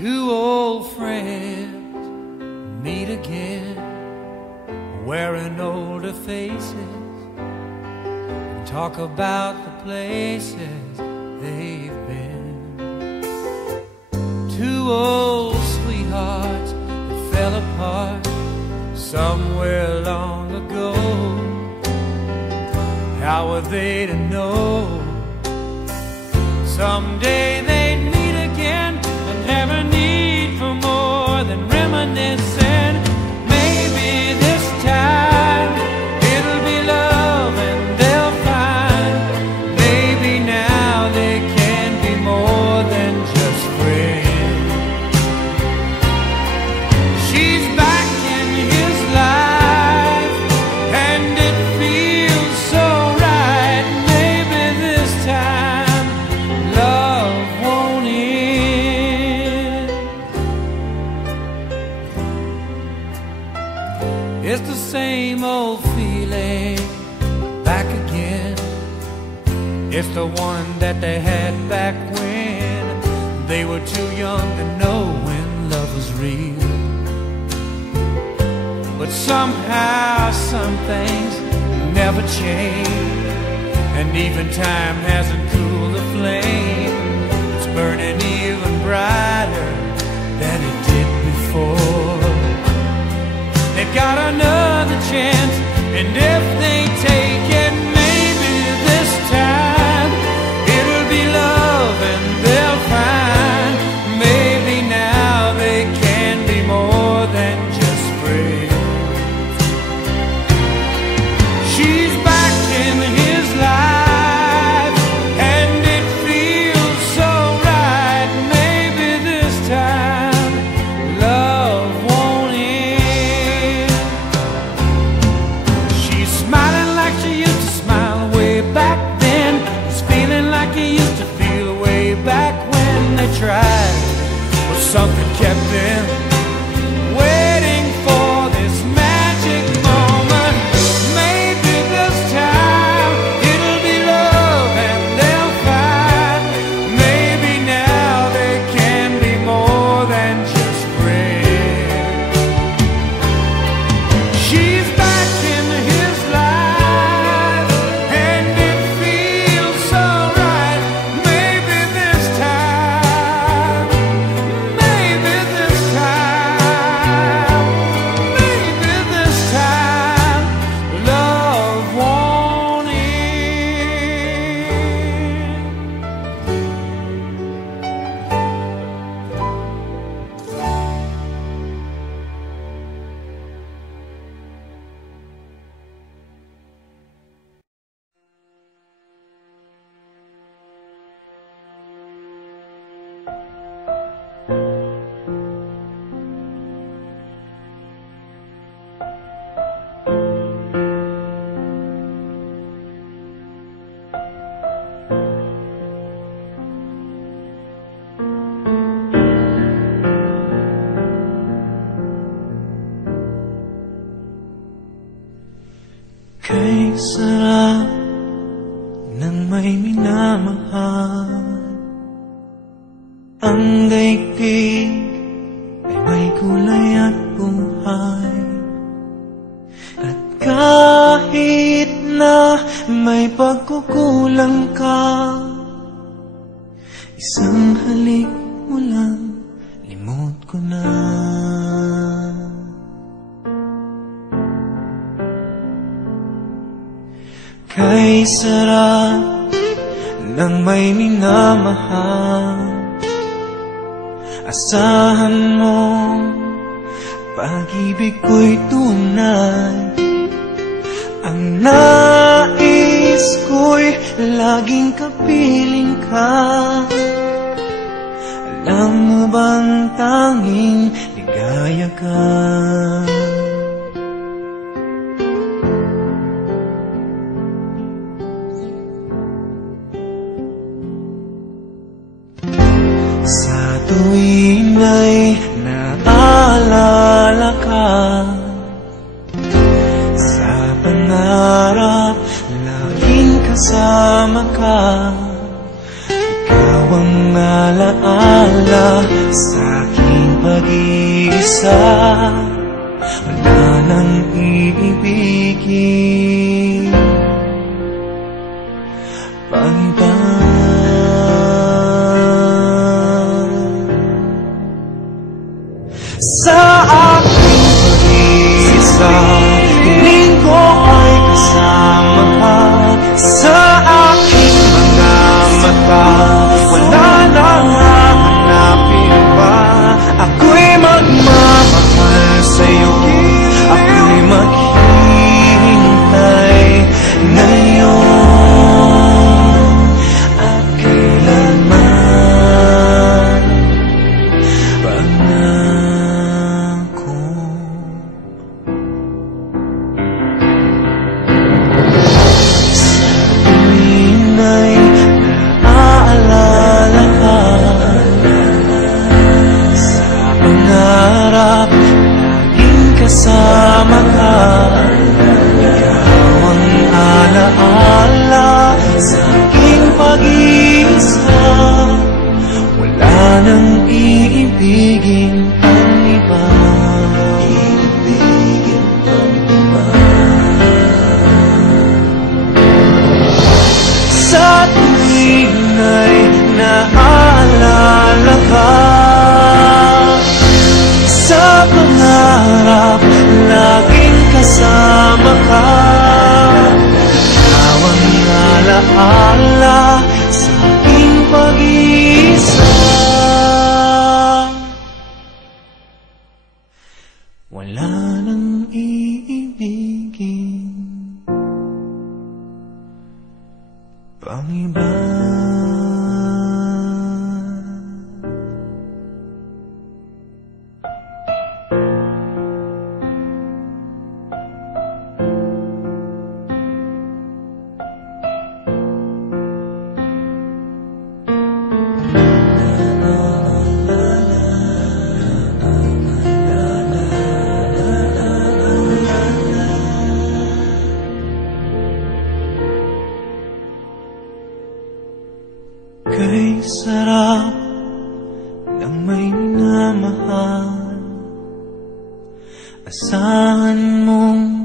Two old friends meet again, wearing older faces, and talk about the places they've been. Two old sweethearts that fell apart somewhere long ago. How were they to know someday they'd meet again and have a need for more than reminiscing? Maybe this time it'll be love and they'll find maybe now they can be more than just friends. She's back in his life and it feels so right. Maybe this time love won't end. It's the same old feeling back again. It's the one that they had back when they were too young to know when love was real. But somehow some things never change, and even time hasn't cooled the flame. It's burning even brighter than it did before. They've got another chance, and if they take it, maybe this time it'll be love and they'll find maybe now they can be more than just friends. She's back in his life and it feels so right. Maybe this time love won't end. She's smiling like she used to smile way back then. He's feeling like he used to feel way back when they tried, but something kept them waiting for this magic moment. Maybe this time it'll be love and they'll find maybe now they can be more than just friends. She's back in his life and it feels so right. Maybe this time, maybe this time, maybe this time love won't end. Kay sarap ng may minamahal. Ang daigdig ay may kulay at buhay. At kahit na may pagkukulang ka, isang halik mo lang, limot ko na. Kay sarap ng may minamahal. Asahan mo, pag-ibig ko'y tunay. Ang nais ko'y laging kapiling ka. Alam mo bang tanging ligaya ka? Sa tuwing ay naalala ka, sa pangarap laging kasama ka. Ikaw Bawang alaala sa aking pag-iisa, wala nang iibigin pang iba. Sa aking pag-iisa, hiling ko ay kasama ka. Sa aking mga mata, wala nang hahanapin pa. Ako'y magmamahal sa'yo, ako'y maghihintay ngayon at kailanman. Pangako sa tuwing ay naaalala ka, sa pangarap laging kasama ka. Ikaw ang alaala sa aking pag-iisa, wala nang iibigin pang iba. Iibigin pang iba. Sa tuwing ay naaalala ka, sa pangarap laging kasama ka. Ikaw ang alaala sa aking pag-iisa, wala nang iibigin pang iba. Kay sarap ng may minamahal, asahan mong